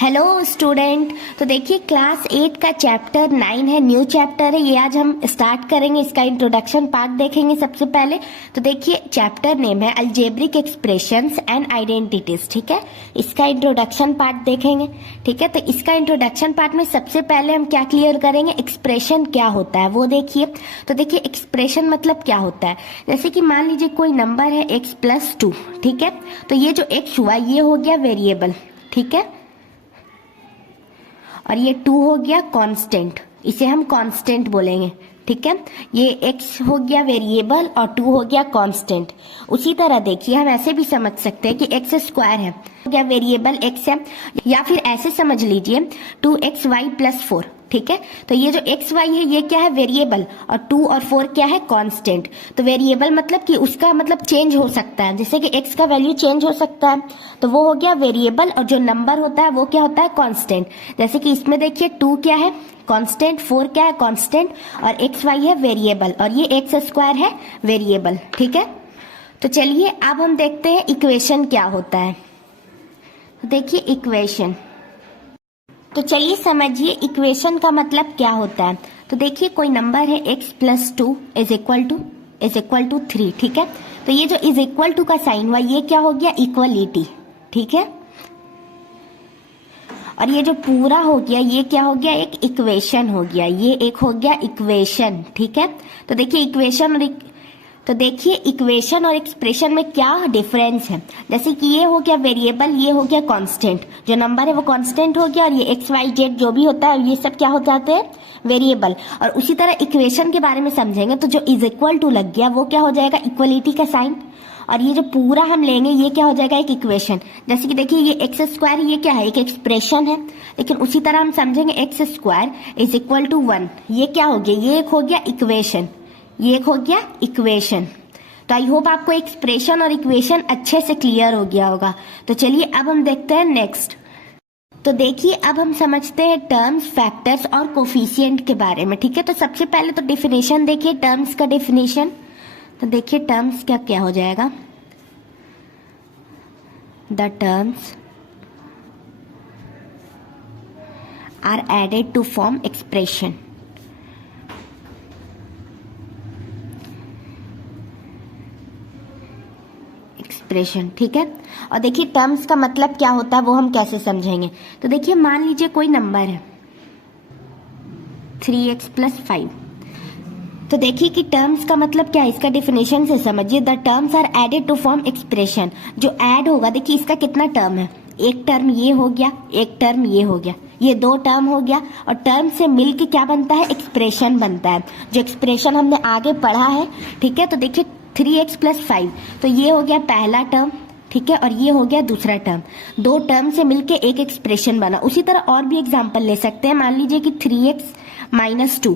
Hello student. तो देखिए class 8 का चैप्टर 9 है, न्यू चैप्टर है ये। आज हम स्टार्ट करेंगे, इसका इंट्रोडक्शन पार्ट देखेंगे सबसे पहले। तो देखिए चैप्टर नेम है अलजेब्रिक एक्सप्रेशंस एंड आइडेंटिटीज, ठीक है। इसका इंट्रोडक्शन पार्ट देखेंगे, ठीक है। तो इसका इंट्रोडक्शन पार्ट में सबसे पहले हम क्या क्लियर करेंगे, एक्सप्रेशन क्या होता है वो देखिए। तो देखिए एक्सप्रेशन मतलब क्या होता है, जैसे कि मान लीजिए कोई नंबर है x+2, ठीक है। तो ये जो x हुआ ये हो गया वेरिएबल, ठीक है, और ये 2 हो गया कांस्टेंट, इसे हम कांस्टेंट बोलेंगे, ठीक है। ये x हो गया वेरिएबल और 2 हो गया कांस्टेंट। उसी तरह देखिए हम ऐसे भी समझ सकते हैं कि x² है, हो गया वेरिएबल x है, या फिर ऐसे समझ लीजिए 2xy+4, ठीक है। तो ये जो x y है ये क्या है, वेरिएबल, और 2 और 4 क्या है, कांस्टेंट। तो वेरिएबल मतलब कि उसका मतलब चेंज हो सकता है, जैसे कि x का वैल्यू चेंज हो सकता है, तो वो हो गया वेरिएबल, और जो नंबर होता है वो क्या होता है, कांस्टेंट। जैसे कि इसमें देखिए 2 क्या है, कांस्टेंट, 4 क्या है, कांस्टेंट, और x y है वेरिएबल, और ये x² है वेरिएबल, ठीक है। तो चलिए अब हम देखते हैं इक्वेशन क्या होता है। तो देखिए इक्वेशन, तो चलिए समझिए इक्वेशन का मतलब क्या होता है। तो देखिए कोई नंबर है x+2 इज इक्वल टू 3, ठीक है। तो ये जो इज इक्वल टू का साइन हुआ ये क्या हो गया, इक्वलिटी, ठीक है। और ये जो पूरा हो गया ये क्या हो गया, एक इक्वेशन हो गया, ये एक हो गया इक्वेशन, ठीक है। तो देखिए इक्वेशन और एक्सप्रेशन में क्या डिफरेंस है, जैसे कि ये हो गया वेरिएबल, ये हो गया कांस्टेंट, जो नंबर है वो कांस्टेंट हो गया, और ये x y z जो भी होता है ये सब क्या हो जाते हैं, वेरिएबल। और उसी तरह इक्वेशन के बारे में समझेंगे तो जो इज इक्वल टू लग गया वो क्या हो जाएगा, इक्वलिटी का साइन, और ये जो पूरा हम लेंगे ये क्या हो जाएगा, एक इक्वेशन। जैसे कि देखिए ये x² ये क्या है, एक एक्सप्रेशन है, लेकिन उसी तरह हम समझेंगे x² इज इक्वल टू 1, ये क्या हो गया, ये एक हो गया इक्वेशन, ये एक हो गया इक्वेशन। तो आई होप आपको एक्सप्रेशन और इक्वेशन अच्छे से क्लियर हो गया होगा। तो चलिए अब हम देखते हैं नेक्स्ट। तो देखिए अब हम समझते हैं टर्म्स, फैक्टर्स और कोफिशिएंट के बारे में, ठीक है। तो सबसे पहले तो डेफिनेशन देखिए, टर्म्स का डेफिनेशन। तो देखिए टर्म्स क्या क्या हो जाएगा, the terms are added to form expression. Expression, ठीक है। और देखिए टर्म्स का मतलब क्या होता है वो हम कैसे समझेंगे। तो देखिए मान लीजिए कोई नंबर है 3x+5। तो देखिए कि टर्म्स का मतलब क्या है, इसका डेफिनेशन से समझिए, the terms are added to form expression. जो ऐड होगा, देखिए इसका कितना टर्म है, एक टर्म ये हो गया, एक टर्म ये हो गया, ये 2 टर्म हो गया, और टर्म से मिलके क्या बनता है, एक्सप्रेशन बनता है, जो एक्सप्रेशन हमने आगे पढ़ा है, ठीक है। तो देखिए 3x+5, तो ये हो गया पहला टर्म, ठीक है, और ये हो गया दूसरा टर्म, 2 टर्म से मिलके एक एक्सप्रेशन बना। उसी तरह और भी एग्जांपल ले सकते हैं, मान लीजिए कि 3x-2,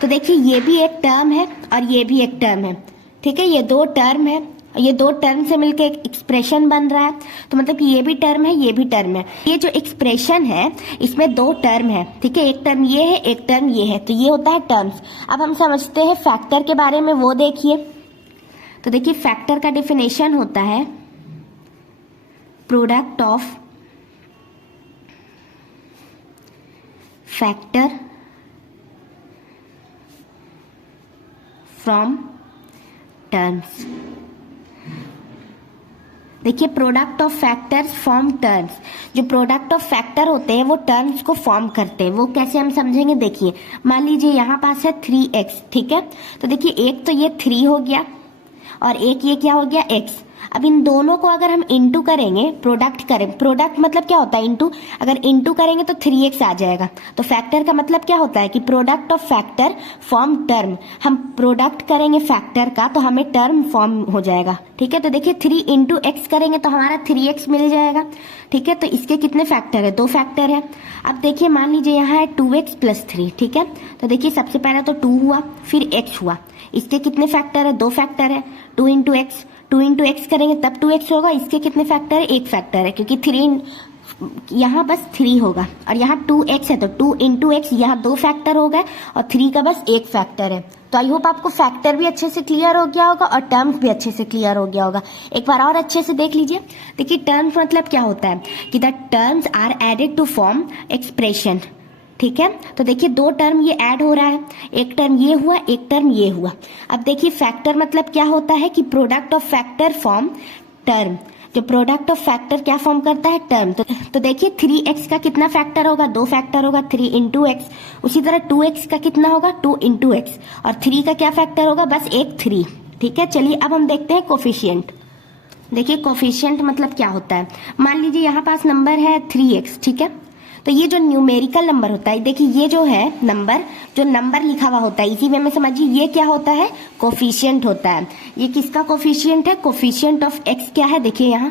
तो देखिए ये भी एक टर्म है और ये भी एक टर्म है, ठीक है, ये 2 टर्म है, ये 2 टर्म से मिलके एक एक्सप्रेशन बन रहा है, तो मतलब कि ये भी टर्म है, ये भी टर्म है। ये जो एक्सप्रेशन है इसमें 2 टर्म है, ठीक है, एक टर्म ये है, एक टर्म ये है, तो ये होता है टर्म्स। अब हम समझते हैं फैक्टर के बारे में, वो देखिए। तो देखिए फैक्टर का डेफिनेशन होता है product of factor from terms. देखिए product of factors from terms, जो प्रोडक्ट ऑफ फैक्टर होते हैं वो टर्म्स को फॉर्म करते हैं, वो कैसे हम समझेंगे। देखिए मान लीजिए यहाँ पास है 3x, ठीक है। तो देखिए एक तो ये 3 हो गया और एक ये क्या हो गया, x। अब इन दोनों को अगर हम इंटू करेंगे, प्रोडक्ट करें, प्रोडक्ट मतलब क्या होता है, इंटू, अगर इंटू करेंगे तो 3x आ जाएगा। तो फैक्टर का मतलब क्या होता है कि product of factor form term, हम प्रोडक्ट करेंगे फैक्टर का तो हमें टर्म फॉर्म हो जाएगा, ठीक है। तो देखिए 3 × x करेंगे तो हमारा 3x मिल जाएगा, ठीक है। तो इसके कितने फैक्टर है, 2 फैक्टर है। अब देखिए मान लीजिए यहाँ है 2x+3, ठीक है। तो देखिए सबसे पहले तो 2 हुआ, फिर x हुआ, इसके कितने फैक्टर है, 2 फैक्टर है, 2 × x करेंगे तब 2x होगा, इसके कितने फैक्टर है, 1 फैक्टर है, क्योंकि 3 यहाँ बस 3 होगा और यहाँ 2x है तो 2 इंटू एक्स, यहाँ 2 फैक्टर हो गए और 3 का बस 1 फैक्टर है। तो आई होप आपको फैक्टर भी अच्छे से क्लियर हो गया होगा और टर्म्स भी अच्छे से क्लियर हो गया होगा। एक बार और अच्छे से देख लीजिए। देखिए टर्म्स मतलब क्या होता है कि the terms are added to form expression, ठीक है। तो देखिए 2 टर्म ये ऐड हो रहा है, एक टर्म ये हुआ, एक टर्म ये हुआ। अब देखिए फैक्टर मतलब क्या होता है कि product of factor form term. जो प्रोडक्ट ऑफ फैक्टर क्या फॉर्म करता है, टर्म। तो देखिए 3x का कितना फैक्टर होगा, 2 फैक्टर होगा, 3 इंटू एक्स। उसी तरह 2x का कितना होगा, 2 इंटू एक्स। और 3 का क्या फैक्टर होगा, बस एक 3, ठीक है। चलिए अब हम देखते हैं कोफिशिएंट। देखिए कोफिशिएंट मतलब क्या होता है, मान लीजिए यहाँ पास नंबर है 3x, ठीक है। तो ये जो न्यूमेरिकल नंबर होता है, देखिए ये जो है नंबर, जो नंबर लिखा हुआ होता है, इसी वे में समझिए ये क्या होता है, कोफिशिएंट होता है। ये किसका कोफिशिएंट है, कोफिशिएंट ऑफ एक्स क्या है। देखिए यहाँ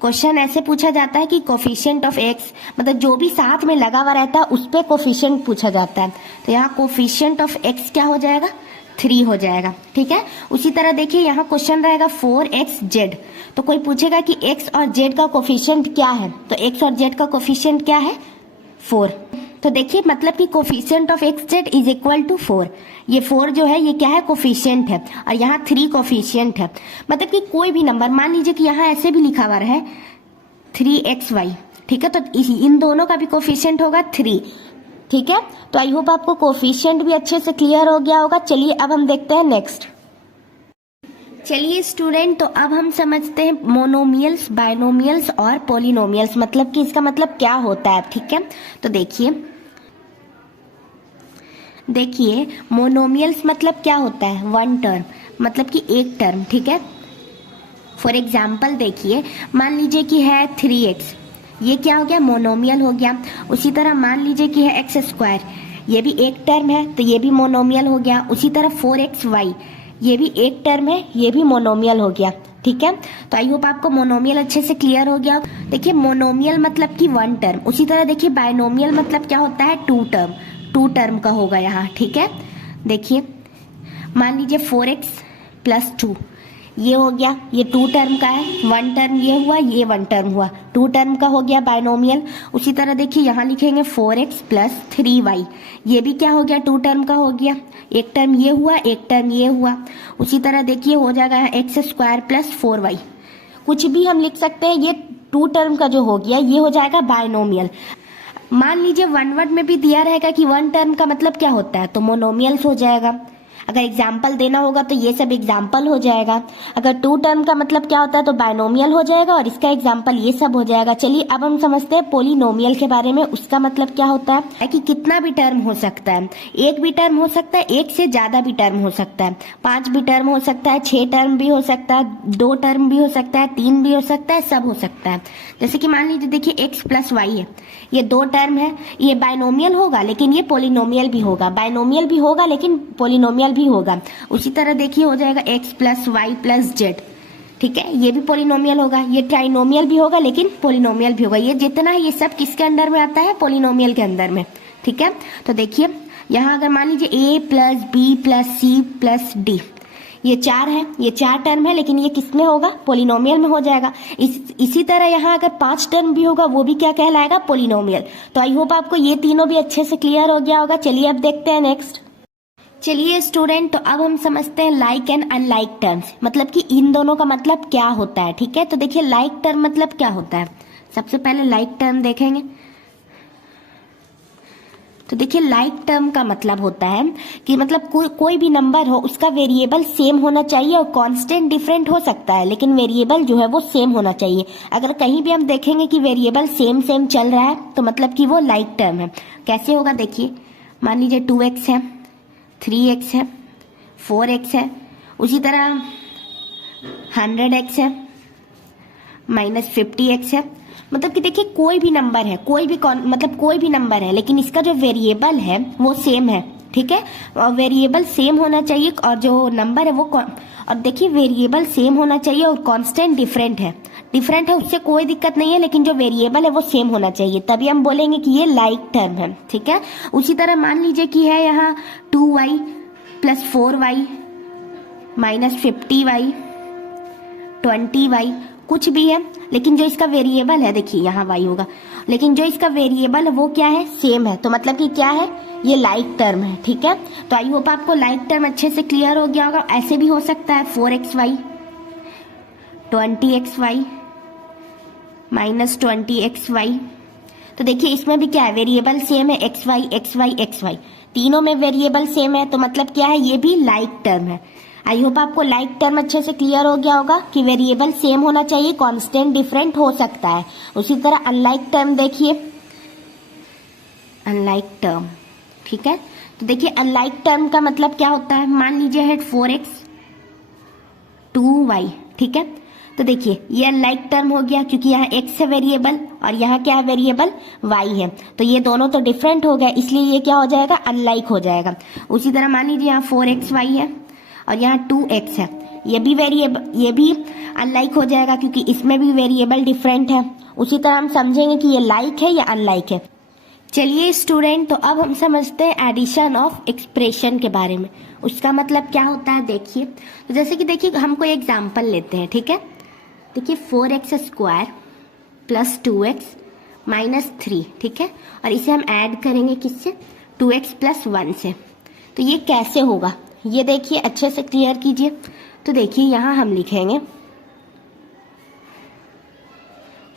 क्वेश्चन ऐसे पूछा जाता है कि कोफिशिएंट ऑफ एक्स मतलब जो भी साथ में लगा हुआ रहता है उस पे कोफिशिएंट पूछा जाता है। तो यहाँ कोफिशिएंट ऑफ एक्स क्या हो जाएगा, 3 हो जाएगा, ठीक है। उसी तरह देखिए यहाँ क्वेश्चन रहेगा 4xz, तो कोई पूछेगा कि x और z का कोफिशिएंट क्या है, तो x और z का कोफिशिएंट क्या है, 4। तो देखिए मतलब कि coefficient of xz is equal to 4। ये 4 जो है ये क्या है, कोफिशिएंट है, और यहाँ 3 कोफिशिएंट है। मतलब कि कोई भी नंबर, मान लीजिए कि यहाँ ऐसे भी लिखा हुआ है 3xy, ठीक है। तो इन दोनों का भी कोफिशिएंट होगा 3, ठीक है। तो आई होप आपको कोफिशिएंट भी अच्छे से क्लियर हो गया होगा। चलिए अब हम देखते हैं नेक्स्ट। चलिए स्टूडेंट, तो अब हम समझते हैं मोनोमियल्स, बायनोमियल्स और पॉलिनोमियल्स, मतलब कि इसका मतलब क्या होता है, ठीक है। तो देखिए मोनोमियल्स मतलब क्या होता है, 1 टर्म, मतलब कि एक टर्म, ठीक है। फॉर एग्जाम्पल देखिए मान लीजिए कि है 3x, ये क्या हो गया, मोनोमियल हो गया। उसी तरह मान लीजिए कि है x², ये भी एक टर्म है तो ये भी मोनोमियल हो गया। उसी तरह 4xy, ये भी एक टर्म है, ये भी मोनोमियल हो गया, ठीक है। तो आई होप आपको मोनोमियल अच्छे से क्लियर हो गया। देखिए मोनोमियल मतलब कि 1 टर्म। उसी तरह देखिए बायनोमियल मतलब क्या होता है, 2 टर्म, 2 टर्म का होगा यहाँ, ठीक है। देखिए मान लीजिए 4x + 2, ये हो गया, ये 2 टर्म का है, 1 टर्म ये हुआ, ये 1 टर्म हुआ, 2 टर्म का हो गया बायनोमियल। उसी तरह देखिए यहाँ लिखेंगे 4x + 3y, ये भी क्या हो गया, 2 टर्म का हो गया, एक टर्म ये हुआ, एक टर्म ये हुआ। उसी तरह देखिए हो जाएगा x² + 4y, कुछ भी हम लिख सकते हैं। ये 2 टर्म का जो हो गया ये हो जाएगा बायनोमियल। मान लीजिए 1 वर्ड में भी दिया रहेगा कि 1 टर्म का मतलब क्या होता है, तो मोनोमियल्स हो जाएगा। अगर एग्जाम्पल देना होगा तो ये सब एग्जाम्पल हो जाएगा। अगर 2 टर्म का मतलब क्या होता है तो बायनोमियल हो जाएगा, और इसका एग्जाम्पल ये सब हो जाएगा। चलिए अब हम समझते हैं पॉलिनोमियल के बारे में। उसका मतलब क्या होता है कि कितना भी टर्म हो सकता है, एक भी टर्म हो सकता है, एक से ज्यादा भी टर्म हो सकता है, 5 भी टर्म हो सकता है, 6 टर्म भी हो सकता है, 2 टर्म भी हो सकता है, 3 भी हो सकता है, सब हो सकता है। जैसे कि मान लीजिए देखिए x + y है, ये 2 टर्म है, ये बायनोमियल होगा लेकिन ये पॉलिनोमियल भी होगा, बायनोमियल भी होगा लेकिन पॉलिनोमियल भी होगा। उसी तरह देखिए हो जाएगा x + y + z, ठीक है, ये भी पॉलिनोमियल होगा। ये ट्राइनोमियल भी होगा लेकिन पॉलिनोमियल भी होगा। ये जितना है ये सब किसके अंदर में आता है, पॉलिनोमियल के अंदर में, ठीक है। तो देखिए यहाँ अगर मान लीजिए a + b + c + d, ये 4 है, ये 4 टर्म है, लेकिन ये किस में होगा, पॉलिनोमियल में हो जाएगा। इसी तरह यहाँ अगर 5 टर्म भी होगा वो भी क्या कहलाएगा, पॉलिनोमियल। तो आई होप आपको ये तीनों भी अच्छे से क्लियर हो गया होगा। चलिए अब देखते हैं नेक्स्ट। चलिए स्टूडेंट, तो अब हम समझते हैं लाइक एंड अनलाइक टर्म्स, मतलब कि इन दोनों का मतलब क्या होता है, ठीक है। तो देखिए लाइक टर्म मतलब क्या होता है, सबसे पहले लाइक टर्म देखेंगे। तो देखिए लाइक टर्म का मतलब होता है कि मतलब कोई भी नंबर हो उसका वेरिएबल सेम होना चाहिए, और कांस्टेंट डिफरेंट हो सकता है लेकिन वेरिएबल जो है वो सेम होना चाहिए। अगर कहीं भी हम देखेंगे कि वेरिएबल सेम चल रहा है तो मतलब कि वो लाइक टर्म है। कैसे होगा, देखिए मान लीजिए 2x है, 3x है, 4x है, उसी तरह 100x है, -50x है। मतलब कि देखिए कोई भी नंबर है, मतलब कोई भी नंबर है लेकिन इसका जो वेरिएबल है वो सेम है, ठीक है। और वेरिएबल सेम होना चाहिए और जो नंबर है वो और देखिए वेरिएबल सेम होना चाहिए और कांस्टेंट डिफरेंट है उससे कोई दिक्कत नहीं है, लेकिन जो वेरिएबल है वो सेम होना चाहिए, तभी हम बोलेंगे कि ये लाइक टर्म है, ठीक है। उसी तरह मान लीजिए कि है यहाँ 2y + 4y -50y 20y, कुछ भी है। लेकिन जो इसका वेरिएबल है, देखिए यहाँ y होगा, लेकिन जो इसका वेरिएबल है वो क्या है, सेम है। तो मतलब कि क्या है, ये लाइक टर्म है। ठीक है, तो आई होप आपको लाइक टर्म अच्छे से क्लियर हो गया होगा। ऐसे भी हो सकता है 4xy 20xy माइनस 20xy। तो देखिए इसमें भी क्या है, वेरिएबल सेम है, xy xy xy, तीनों में वेरिएबल सेम है। तो मतलब क्या है, ये भी लाइक टर्म है। आई होप आपको लाइक टर्म अच्छे से क्लियर हो गया होगा कि वेरिएबल सेम होना चाहिए, कांस्टेंट डिफरेंट हो सकता है। उसी तरह अनलाइक टर्म देखिए, अनलाइक टर्म। ठीक है, तो देखिए अनलाइक टर्म का मतलब क्या होता है, मान लीजिए है 4x 2y। ठीक है, तो देखिए ये अनलाइक टर्म हो गया क्योंकि यहाँ x है वेरिएबल और यहाँ क्या है वेरिएबल y है, तो ये दोनों तो डिफरेंट हो गया, इसलिए ये क्या हो जाएगा, अनलाइक हो जाएगा। उसी तरह मान लीजिए यहाँ 4xy है और यहाँ 2x है, ये भी वेरिएबल, ये भी अनलाइक हो जाएगा क्योंकि इसमें भी वेरिएबल डिफरेंट है। उसी तरह हम समझेंगे कि ये लाइक है या अनलाइक है। चलिए स्टूडेंट, तो अब हम समझते हैं एडिशन ऑफ एक्सप्रेशन के बारे में। उसका मतलब क्या होता है, देखिए तो जैसे कि देखिए हम कोई एग्जाम्पल लेते हैं। ठीक है, देखिए 4x square plus 2x minus 3। ठीक है, और इसे हम ऐड करेंगे किससे, 2x प्लस 1 से। तो ये कैसे होगा, ये देखिए अच्छे से क्लियर कीजिए। तो देखिए यहाँ हम लिखेंगे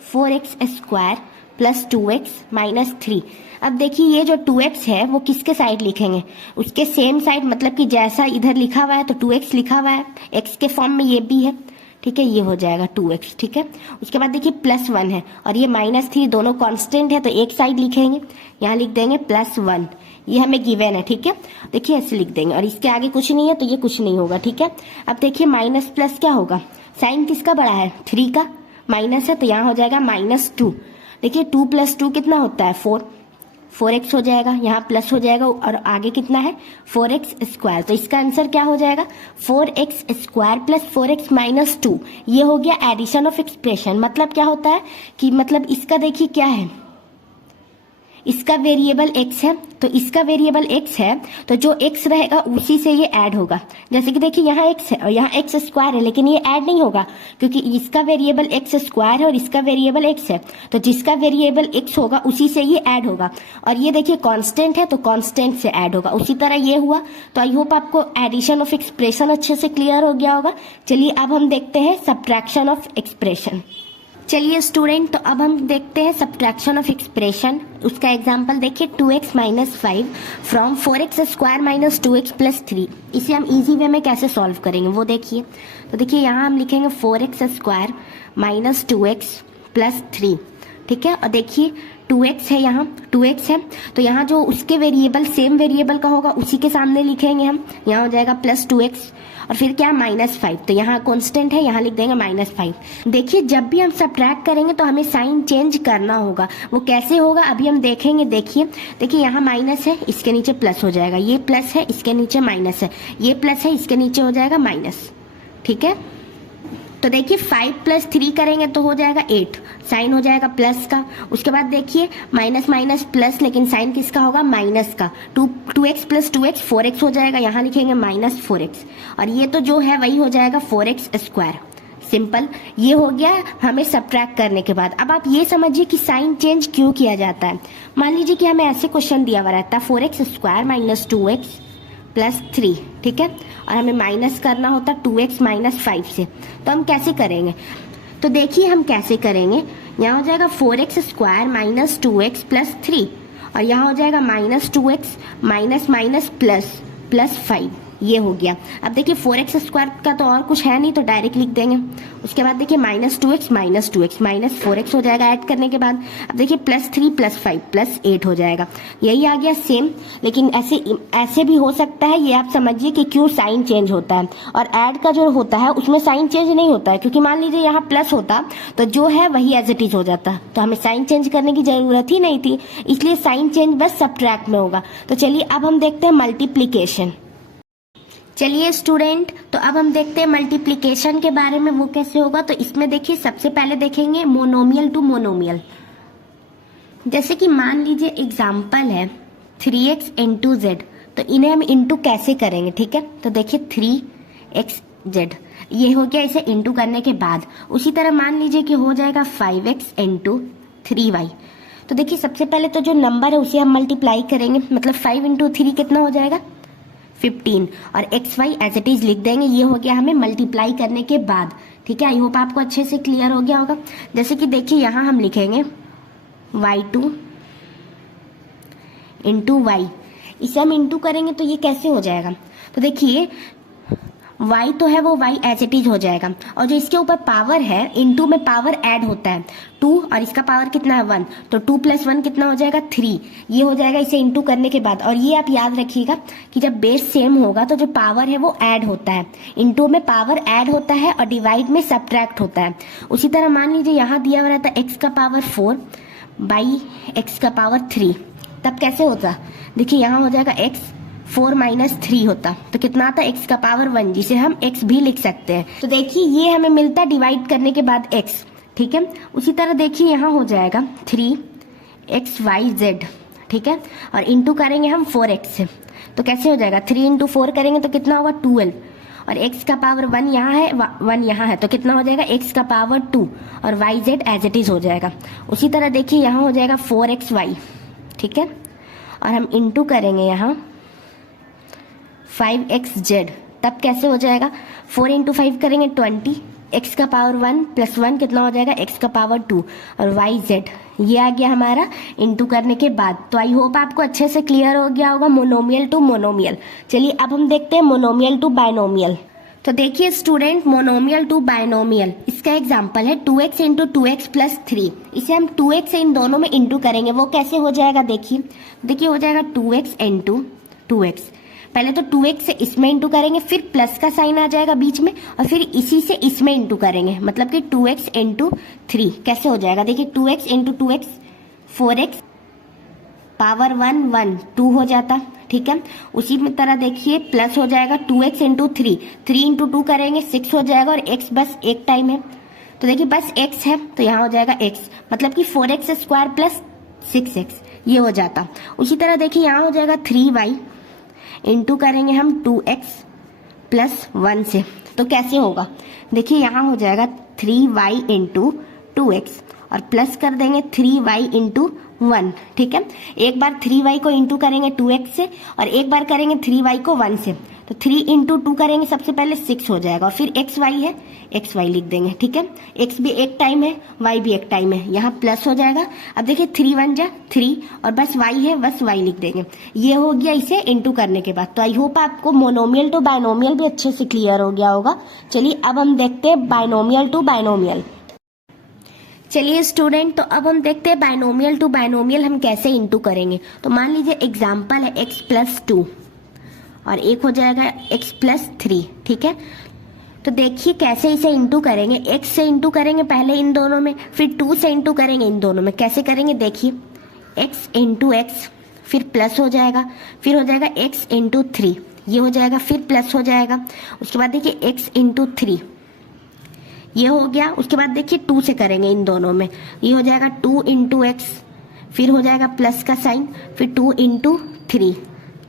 4x square plus 2x minus 3। अब देखिए ये जो 2x है वो किसके साइड लिखेंगे, उसके सेम साइड, मतलब कि जैसा इधर लिखा हुआ है तो 2x लिखा हुआ है, x के फॉर्म में ये भी है। ठीक है, ये हो जाएगा 2x। ठीक है, उसके बाद देखिए प्लस 1 है और ये माइनस 3, दोनों कांस्टेंट है तो एक साइड लिखेंगे, यहाँ लिख देंगे प्लस 1, ये हमें गिवन है। ठीक है, देखिए ऐसे लिख देंगे और इसके आगे कुछ नहीं है तो ये कुछ नहीं होगा। ठीक है, अब देखिए माइनस प्लस क्या होगा, साइन किसका बड़ा है, 3 का, माइनस है तो यहाँ हो जाएगा -2। देखिए 2 प्लस 2 कितना होता है, 4x हो जाएगा, यहाँ प्लस हो जाएगा और आगे कितना है 4x स्क्वायर। तो इसका आंसर क्या हो जाएगा, 4x square plus 4x minus 2। ये हो गया एडिशन ऑफ एक्सप्रेशन। मतलब क्या होता है कि मतलब इसका देखिए क्या है, इसका वेरिएबल x है तो इसका वेरिएबल x है, तो जो x रहेगा उसी से ये ऐड होगा। जैसे कि देखिए यहाँ x है और यहाँ x स्क्वायर है, लेकिन ये ऐड नहीं होगा क्योंकि इसका वेरिएबल x स्क्वायर है और इसका वेरिएबल x है, तो जिसका वेरिएबल x होगा उसी से ये ऐड होगा। और ये देखिए कांस्टेंट है तो कांस्टेंट से ऐड होगा। उसी तरह ये हुआ। तो आई होप आपको एडिशन ऑफ एक्सप्रेशन अच्छे से क्लियर हो गया होगा। चलिए अब हम देखते हैं सब्ट्रैक्शन ऑफ एक्सप्रेशन। चलिए स्टूडेंट, तो अब हम देखते हैं सब्ट्रैक्शन ऑफ एक्सप्रेशन। उसका एग्जांपल देखिए 2x minus 5 from 4x square minus 2x plus 3। इसे हम इजी वे में कैसे सॉल्व करेंगे वो देखिए। तो देखिए यहाँ हम लिखेंगे 4x square minus 2x plus 3। ठीक है, और देखिए 2x है, यहाँ 2x है तो यहाँ जो उसके वेरिएबल सेम वेरिएबल का होगा उसी के सामने लिखेंगे हम। यहाँ हो जाएगा प्लस 2x और फिर क्या -5, तो यहाँ कांस्टेंट है, यहाँ लिख देंगे -5। देखिए जब भी हम सब्ट्रैक्ट करेंगे तो हमें साइन चेंज करना होगा। वो कैसे होगा अभी हम देखेंगे। देखिए यहाँ माइनस है, इसके नीचे प्लस हो जाएगा, ये प्लस है, इसके नीचे माइनस है, ये प्लस है, इसके नीचे हो जाएगा माइनस। ठीक है, तो देखिए 5 प्लस 3 करेंगे तो हो जाएगा 8, साइन हो जाएगा प्लस का। उसके बाद देखिए माइनस माइनस प्लस, लेकिन साइन किसका होगा, माइनस का। 2x प्लस 2x 4x हो जाएगा, यहाँ लिखेंगे -4x और ये तो जो है वही हो जाएगा 4x स्क्वायर। सिंपल, ये हो गया हमें सब्ट्रैक्ट करने के बाद। अब आप ये समझिए कि साइन चेंज क्यों किया जाता है। मान लीजिए कि हमें ऐसे क्वेश्चन दिया हुआ रहता है 4x square minus 2x plus 3। ठीक है, और हमें माइनस करना होता 2x माइनस 5 से, तो हम कैसे करेंगे। तो देखिए हम कैसे करेंगे। यहाँ हो जाएगा 4x square minus 2x plus 3 और यहाँ हो जाएगा -2x minus minus plus plus 5। ये हो गया। अब देखिए 4x स्क्वायर का तो और कुछ है नहीं तो डायरेक्ट लिख देंगे। उसके बाद देखिए -2x माइनस 4x हो जाएगा ऐड करने के बाद। अब देखिए +3 + 5 +8 हो जाएगा। यही आ गया सेम, लेकिन ऐसे भी हो सकता है। ये आप समझिए कि क्यों साइन चेंज होता है। और ऐड का जो होता है उसमें साइन चेंज नहीं होता है, क्योंकि मान लीजिए यहाँ प्लस होता तो जो है वही एज इट इज हो जाता, तो हमें साइन चेंज करने की जरूरत ही नहीं थी। इसलिए साइन चेंज बस सब्ट्रैक्ट में होगा। तो चलिए अब हम देखते हैं मल्टीप्लीकेशन। चलिए स्टूडेंट, तो अब हम देखते हैं मल्टीप्लिकेशन के बारे में, वो कैसे होगा। तो इसमें देखिए सबसे पहले देखेंगे मोनोमियल टू मोनोमियल। जैसे कि मान लीजिए एग्जाम्पल है 3x × z, तो इन्हें हम इंटू कैसे करेंगे। ठीक है, तो देखिए 3xz, ये हो गया इसे इंटू करने के बाद। उसी तरह मान लीजिए कि हो जाएगा 5x इंटू 3y। तो देखिए सबसे पहले तो जो नंबर है उसे हम मल्टीप्लाई करेंगे, मतलब 5 इंटू 3 कितना हो जाएगा 15, और x y as it is लिख देंगे। ये हो गया हमें मल्टीप्लाई करने के बाद। ठीक है, आई होप आपको अच्छे से क्लियर हो गया होगा। जैसे कि देखिए यहाँ हम लिखेंगे y2 इंटू वाई, इसे हम इंटू करेंगे तो ये कैसे हो जाएगा, तो देखिए y तो है वो y एज इट इज हो जाएगा, और जो इसके ऊपर पावर है इंटू में पावर ऐड होता है 2, और इसका पावर कितना है 1, तो 2 + 1 कितना हो जाएगा 3। ये हो जाएगा इसे इंटू करने के बाद। और ये आप याद रखिएगा कि जब बेस सेम होगा तो जो पावर है वो ऐड होता है, इंटू में पावर ऐड होता है और डिवाइड में सबट्रैक्ट होता है। उसी तरह मान लीजिए यहाँ दिया हुआ रहता x का पावर 4 बाई x का पावर 3, तब कैसे होता, देखिए यहाँ हो जाएगा x 4 - 3 होता, तो कितना आता x का पावर 1, जिसे हम x भी लिख सकते हैं। तो देखिए ये हमें मिलता है डिवाइड करने के बाद x। ठीक है, उसी तरह देखिए यहाँ हो जाएगा 3xyz। ठीक है, और इंटू करेंगे हम 4x से, तो कैसे हो जाएगा 3 इंटू 4 करेंगे तो कितना होगा 12, और x का पावर 1 यहाँ है 1 यहाँ है, तो कितना हो जाएगा x का पावर 2, और yz एज इट इज हो जाएगा। उसी तरह देखिए यहाँ हो जाएगा 4xy। ठीक है, और हम इंटू करेंगे यहाँ 5xz, तब कैसे हो जाएगा 4 इंटू 5 करेंगे 20, x का पावर 1 + 1 कितना हो जाएगा x का पावर 2, और yz ये आ गया हमारा इंटू करने के बाद। तो आई होप आपको अच्छे से क्लियर हो गया होगा मोनोमियल टू मोनोमियल। चलिए अब हम देखते हैं मोनोमियल टू बायनोमियल। तो देखिए स्टूडेंट, मोनोमियल टू बायनोमियल, इसका एग्जांपल है 2x इंटू 2x + 3। इसे हम 2x से इन दोनों में इंटू करेंगे, वो कैसे हो जाएगा देखिए हो जाएगा 2x इंटू 2x। पहले तो 2x से इसमें इंटू करेंगे, फिर प्लस का साइन आ जाएगा बीच में, और फिर इसी से इसमें इंटू करेंगे, मतलब कि 2x इंटू 3 कैसे हो जाएगा, देखिए 2x into 2x 4x power 1 1 2 हो जाता। ठीक है, उसी में तरह देखिए प्लस हो जाएगा 2x इंटू 3 3 इंटू 2 करेंगे 6 हो जाएगा, और x बस एक टाइम है, तो देखिए बस x है तो यहाँ हो जाएगा x, मतलब कि 4x² + 6x ये हो जाता। उसी तरह देखिए यहाँ हो जाएगा 3y इंटू करेंगे हम 2x + 1 से, तो कैसे होगा, देखिए यहाँ हो जाएगा 3y इंटू 2x, और प्लस कर देंगे 3y इंटू 1। ठीक है, एक बार 3y को इंटू करेंगे 2x से, और एक बार करेंगे 3y को 1 से, तो 3 इंटू 2 करेंगे सबसे पहले 6 हो जाएगा, और फिर xy है xy लिख देंगे। ठीक है, x भी एक टाइम है y भी एक टाइम है, यहाँ प्लस हो जाएगा। अब देखिए 3 × 1 = 3, और बस y है बस y लिख देंगे। ये हो गया इसे इंटू करने के बाद। तो आई होप आपको मोनोमियल टू बायनोमियल भी अच्छे से क्लियर हो गया होगा। चलिए अब हम देखते हैं बायनोमियल टू बायनोमियल। चलिए स्टूडेंट, तो अब हम देखते हैं बायनोमियल टू बायनोमियल हम कैसे इंटू करेंगे। तो मान लीजिए एग्जाम्पल है x + 2 और एक हो जाएगा x + 3। ठीक है, तो देखिए कैसे इसे इंटू करेंगे, x से इंटू करेंगे पहले इन दोनों में, फिर 2 से इंटू करेंगे इन दोनों में। कैसे करेंगे देखिए, x इंटू x, फिर प्लस हो जाएगा, फिर हो जाएगा x इंटू 3 ये हो जाएगा, फिर प्लस हो जाएगा। उसके बाद देखिए x इंटू 3 ये हो गया। उसके बाद देखिए 2 से करेंगे इन दोनों में, ये हो जाएगा 2 इंटू x, फिर हो जाएगा प्लस का साइन, फिर 2 इंटू 3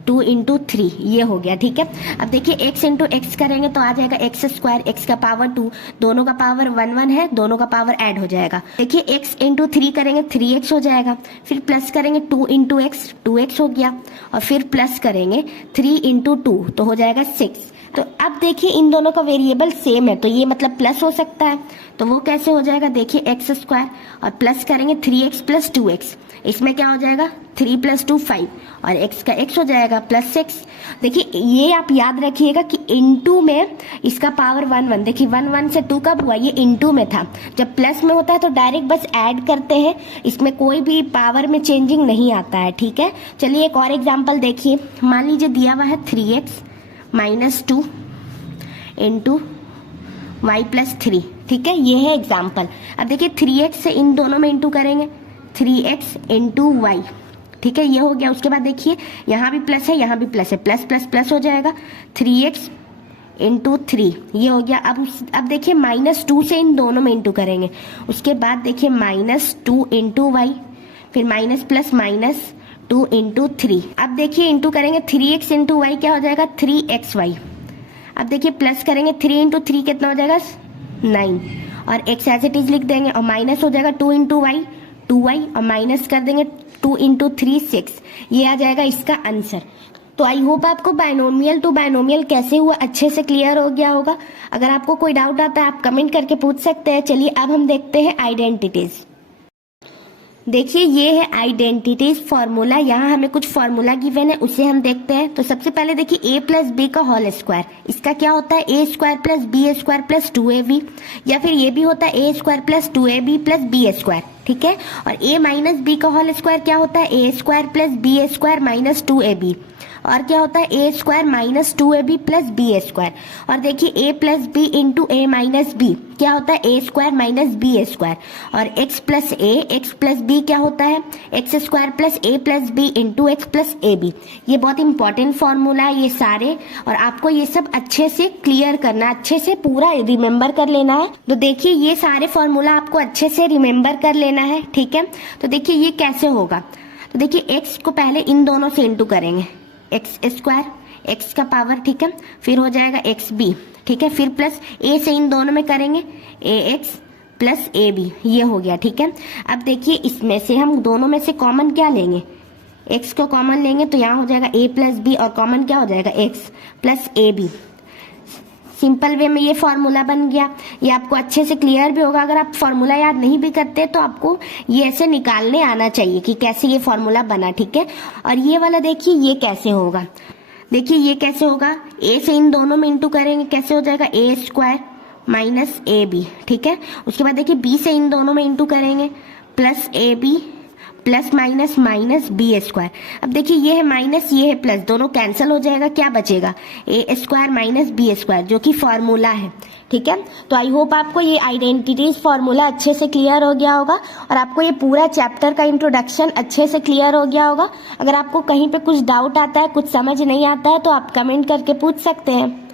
2 इंटू 3 ये हो गया। ठीक है, अब देखिए x इंटू x करेंगे तो आ जाएगा x² x का पावर 2, दोनों का पावर 1 1 है, दोनों का पावर ऐड हो जाएगा। देखिए x इंटू 3 करेंगे 3x हो जाएगा, फिर प्लस करेंगे 2 इंटू x 2x हो गया, और फिर प्लस करेंगे 3 इंटू 2 तो हो जाएगा 6। तो अब देखिए इन दोनों का वेरिएबल सेम है, तो ये मतलब प्लस हो सकता है, तो वो कैसे हो जाएगा देखिए x² और प्लस करेंगे 3x + 2x, इसमें क्या हो जाएगा 3 + 2 5, और x का x हो जाएगा +6। देखिए ये आप याद रखिएगा कि इनटू में इसका पावर 1 1, देखिए 1 1 से 2 कब हुआ, ये इनटू में था। जब प्लस में होता है तो डायरेक्ट बस ऐड करते हैं, इसमें कोई भी पावर में चेंजिंग नहीं आता है। ठीक है, चलिए एक और एग्जाम्पल देखिए। मान लीजिए दिया हुआ है 3x - 2 इंटू y + 3। ठीक है, ये है एग्जाम्पल। अब देखिए 3x से इन दोनों में इंटू करेंगे 3x इंटू y। ठीक है, ये हो गया। उसके बाद देखिए यहाँ भी प्लस है, यहाँ भी प्लस है, प्लस प्लस प्लस हो जाएगा 3x इंटू 3 ये हो गया। अब देखिए -2 से इन दोनों में इंटू करेंगे, उसके बाद देखिए -2 इंटू y, फिर माइनस प्लस -2 इंटू 3। अब देखिए इंटू करेंगे 3x इंटू y क्या हो जाएगा 3xy। अब देखिए प्लस करेंगे 3 इंटू 3 कितना हो जाएगा 9 और एक्स एज इट इज लिख देंगे और माइनस हो जाएगा 2 इंटू वाई 2y और माइनस कर देंगे 2 इंटू 3 6। ये आ जाएगा इसका आंसर। तो आई होप आपको बायनोमियल टू बायनोमियल कैसे हुआ अच्छे से क्लियर हो गया होगा। अगर आपको कोई डाउट आता है आप कमेंट करके पूछ सकते हैं। चलिए अब हम देखते हैं आइडेंटिटीज। देखिए ये है आइडेंटिटीज फॉर्मूला। यहाँ हमें कुछ फॉर्मूला गिवन है उसे हम देखते हैं। तो सबसे पहले देखिए a प्लस बी का होल स्क्वायर, इसका क्या होता है ए square plus B square plus 2ab, या फिर ये भी होता है ए square plus 2ab plus B square, ठीक है। और a माइनस बी का होल स्क्वायर क्या होता है ए square plus B square minus 2ab, और क्या होता है ए square minus 2ab plus B square. और देखिए a plus B into A minus b क्या होता है ए स्क्वायर माइनस बी स्क्वायर, और x प्लस बी क्या होता है x square plus a plus B into x plus a b. ये बहुत इंपॉर्टेंट फॉर्मूला है ये सारे, और आपको ये सब अच्छे से क्लियर करना है, अच्छे से पूरा रिमेम्बर कर लेना है। तो देखिए ये सारे फॉर्मूला आपको अच्छे से रिमेम्बर कर लेना है, ठीक है। तो देखिए ये कैसे होगा। तो देखिए x को पहले इन दोनों से इंटू करेंगे, एक्स स्क्वायर एक्स का पावर, ठीक है, फिर हो जाएगा एक्स बी, ठीक है, फिर प्लस ए से इन दोनों में करेंगे ए एक्स प्लस ए बी, ये हो गया, ठीक है। अब देखिए इसमें से हम दोनों में से कॉमन क्या लेंगे, एक्स को कॉमन लेंगे तो यहाँ हो जाएगा ए प्लस बी और कॉमन क्या हो जाएगा x plus a b. Simple way में ये फॉर्मूला बन गया। ये आपको अच्छे से क्लियर भी होगा। अगर आप फॉर्मूला याद नहीं भी करते तो आपको ये ऐसे निकालने आना चाहिए कि कैसे ये फॉर्मूला बना, ठीक है। और ये वाला देखिए ये कैसे होगा, देखिए ये कैसे होगा, ए से इन दोनों में इंटू करेंगे कैसे हो जाएगा ए स्क्वायर माइनस ए बी, ठीक है। उसके बाद देखिए बी से इन दोनों में इंटू करेंगे plus a b plus minus minus b square. अब देखिए ये है माइनस ये है प्लस, दोनों कैंसिल हो जाएगा, क्या बचेगा ए स्क्वायर माइनस बी स्क्वायर, जो कि फॉर्मूला है, ठीक है। तो आई होप आपको ये आइडेंटिटीज फॉर्मूला अच्छे से क्लियर हो गया होगा और आपको ये पूरा चैप्टर का इंट्रोडक्शन अच्छे से क्लियर हो गया होगा। अगर आपको कहीं पे कुछ डाउट आता है, कुछ समझ नहीं आता है तो आप कमेंट करके पूछ सकते हैं।